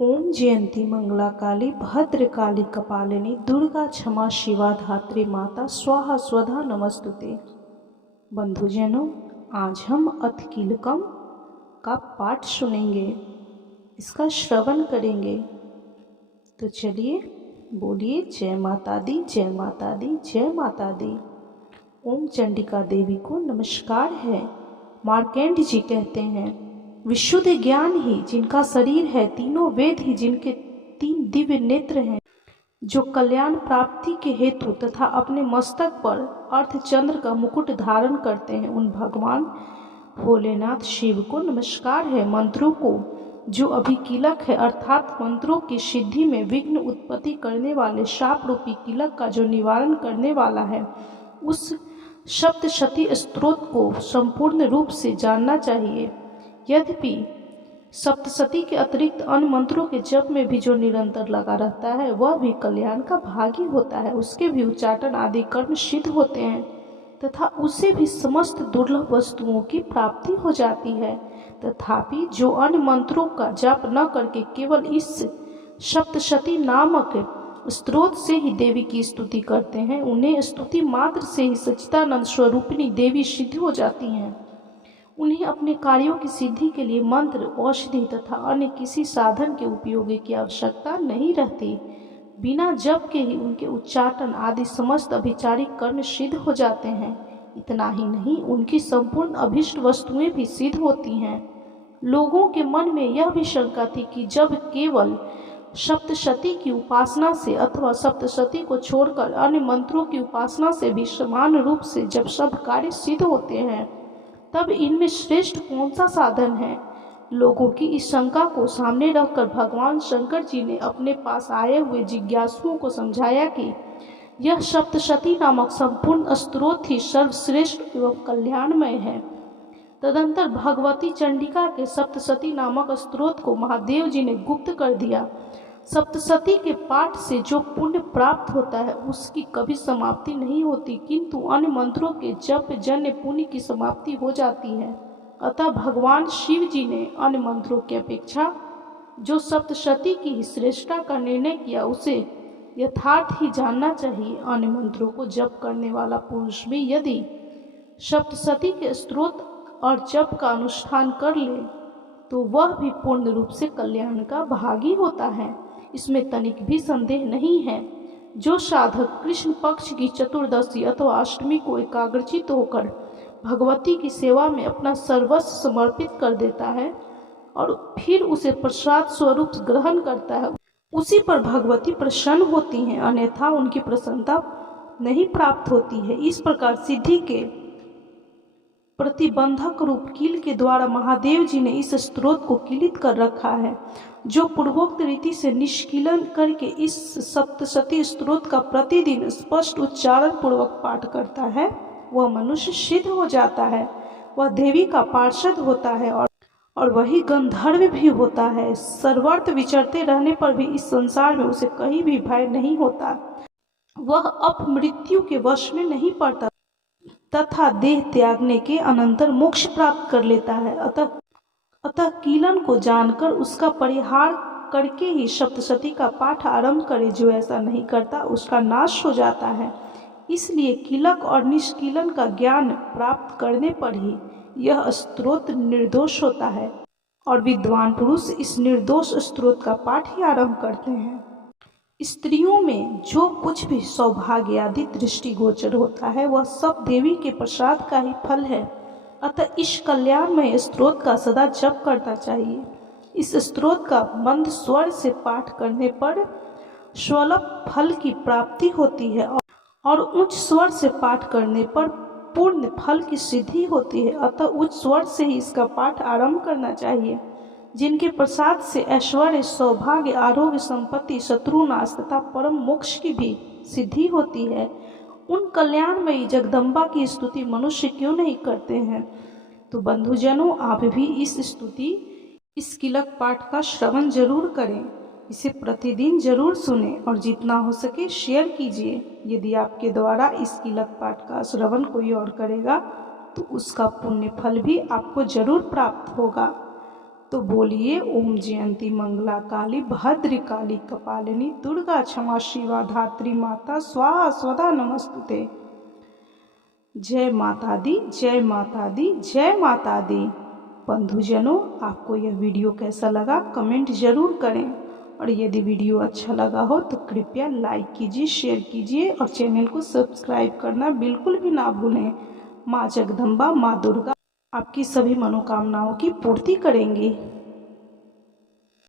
ओम जयंती मंगला काली भद्रकाली कपालिनी दुर्गा क्षमा शिवा धात्री माता स्वाहा स्वधा नमस्तुते। बंधुजनों, आज हम अथ कीलकम का पाठ सुनेंगे, इसका श्रवण करेंगे। तो चलिए बोलिए जय माता दी, जय माता दी, जय माता दी। ओम चंडिका देवी को नमस्कार है। मार्केंड जी कहते हैं, विशुद्ध ज्ञान ही जिनका शरीर है, तीनों वेद ही जिनके तीन दिव्य नेत्र हैं, जो कल्याण प्राप्ति के हेतु तथा अपने मस्तक पर अर्धचंद्र का मुकुट धारण करते हैं, उन भगवान भोलेनाथ शिव को नमस्कार है। मंत्रों को जो अभिकीलक है, अर्थात मंत्रों की सिद्धि में विघ्न उत्पत्ति करने वाले शाप रूपी कीलक का जो निवारण करने वाला है, उस सप्तशती स्तोत्र को संपूर्ण रूप से जानना चाहिए। यद्यपि सप्तशती के अतिरिक्त अन्य मंत्रों के जप में भी जो निरंतर लगा रहता है, वह भी कल्याण का भागी होता है। उसके भी उच्चाटन आदि कर्म सिद्ध होते हैं तथा उसे भी समस्त दुर्लभ वस्तुओं की प्राप्ति हो जाती है। तथापि जो अन्य मंत्रों का जप न करके केवल इस सप्तशती नामक स्तोत्र से ही देवी की स्तुति करते हैं, उन्हें स्तुति मात्र से ही सच्चिदानंद स्वरूपिणी देवी सिद्ध हो जाती हैं। उन्हें अपने कार्यों की सिद्धि के लिए मंत्र, औषधि तथा अन्य किसी साधन के उपयोग की आवश्यकता नहीं रहती। बिना जप के ही उनके उच्चाटन आदि समस्त अभिचारिक कर्म सिद्ध हो जाते हैं। इतना ही नहीं, उनकी संपूर्ण अभीष्ट वस्तुएं भी सिद्ध होती हैं। लोगों के मन में यह भी शंका थी कि जब केवल सप्तशती की उपासना से अथवा सप्तशती को छोड़कर अन्य मंत्रों की उपासना से भी समान रूप से जब सब कार्य सिद्ध होते हैं, तब इनमें श्रेष्ठ कौन सा साधन है। लोगों की इस शंका को सामने रखकर भगवान शंकर जी ने अपने पास आए हुए जिज्ञासुओं को समझाया कि यह सप्तशती नामक संपूर्ण स्तोत्र ही सर्वश्रेष्ठ एवं कल्याणमय है। तदंतर भगवती चंडिका के सप्तशती नामक स्तोत्र को महादेव जी ने गुप्त कर दिया। सप्तशती के पाठ से जो पुण्य प्राप्त होता है, उसकी कभी समाप्ति नहीं होती, किंतु अन्य मंत्रों के जप जन्य पुण्य की समाप्ति हो जाती है। अतः भगवान शिव जी ने अन्य मंत्रों की अपेक्षा जो सप्तशती की ही श्रेष्ठता का निर्णय किया, उसे यथार्थ ही जानना चाहिए। अन्य मंत्रों को जप करने वाला पुरुष भी यदि सप्तशती के स्तोत्र और जप का अनुष्ठान कर ले, तो वह भी पूर्ण रूप से कल्याण का भागी होता है। इसमें तनिक भी संदेह नहीं है। जो साधक कृष्ण पक्ष की चतुर्दशी अथवा अष्टमी को एकाग्रचित होकर भगवती की सेवा में अपना सर्वस्व समर्पित कर देता है और फिर उसे प्रसाद स्वरूप ग्रहण करता है, उसी पर भगवती प्रसन्न होती हैं, अन्यथा उनकी प्रसन्नता नहीं प्राप्त होती है। इस प्रकार सिद्धि के प्रतिबंधक रूप कील के द्वारा महादेव जी ने इस स्तोत्र को कीलित कर रखा है। जो पूर्वोक्त रीति से निष्कीलन करके इस सप्तशती स्तोत्र का प्रतिदिन स्पष्ट उच्चारण पूर्वक पाठ करता है, वह मनुष्य सिद्ध हो जाता है, वह देवी का पार्षद होता है और वही गंधर्व भी होता है। सर्वत्र विचरते रहने पर भी इस संसार में उसे कहीं भी भय नहीं होता। वह अपमृत्यु के वश में नहीं पड़ता तथा देह त्यागने के अनंतर मोक्ष प्राप्त कर लेता है। अतः कीलन को जानकर उसका परिहार करके ही सप्तशती का पाठ आरंभ करे। जो ऐसा नहीं करता, उसका नाश हो जाता है। इसलिए कीलक और निष्कीलन का ज्ञान प्राप्त करने पर ही यह स्तोत्र निर्दोष होता है और विद्वान पुरुष इस निर्दोष स्तोत्र का पाठ ही आरंभ करते हैं। स्त्रियों में जो कुछ भी सौभाग्य आदि दृष्टिगोचर होता है, वह सब देवी के प्रसाद का ही फल है। अतः इस कल्याणमय स्तोत्र का सदा जप करना चाहिए। इस स्तोत्र का मंद स्वर से पाठ करने पर स्वल्प फल की प्राप्ति होती है और उच्च स्वर से पाठ करने पर पूर्ण फल की सिद्धि होती है। अतः उच्च स्वर से ही इसका पाठ आरंभ करना चाहिए। जिनके प्रसाद से ऐश्वर्य, सौभाग्य, आरोग्य, संपत्ति, शत्रुनाश तथा परम मोक्ष की भी सिद्धि होती है, उन कल्याणमयी जगदम्बा की स्तुति मनुष्य क्यों नहीं करते हैं। तो बंधुजनों, आप भी इस कीलक पाठ का श्रवण जरूर करें, इसे प्रतिदिन जरूर सुने और जितना हो सके शेयर कीजिए। यदि आपके द्वारा इस कीलक पाठ का श्रवण कोई और करेगा, तो उसका पुण्य फल भी आपको जरूर प्राप्त होगा। तो बोलिए ओम जयंती मंगला काली भद्र काली कपालिनी दुर्गा क्षमा शिवा धात्री माता स्वाहा स्वधा नमस्तुते। जय माता दी, जय माता दी, जय माता दी। बंधुजनों, आपको यह वीडियो कैसा लगा कमेंट ज़रूर करें, और यदि वीडियो अच्छा लगा हो तो कृपया लाइक कीजिए, शेयर कीजिए और चैनल को सब्सक्राइब करना बिल्कुल भी ना भूलें। माँ जगदम्बा, माँ दुर्गा आपकी सभी मनोकामनाओं की पूर्ति करेंगी।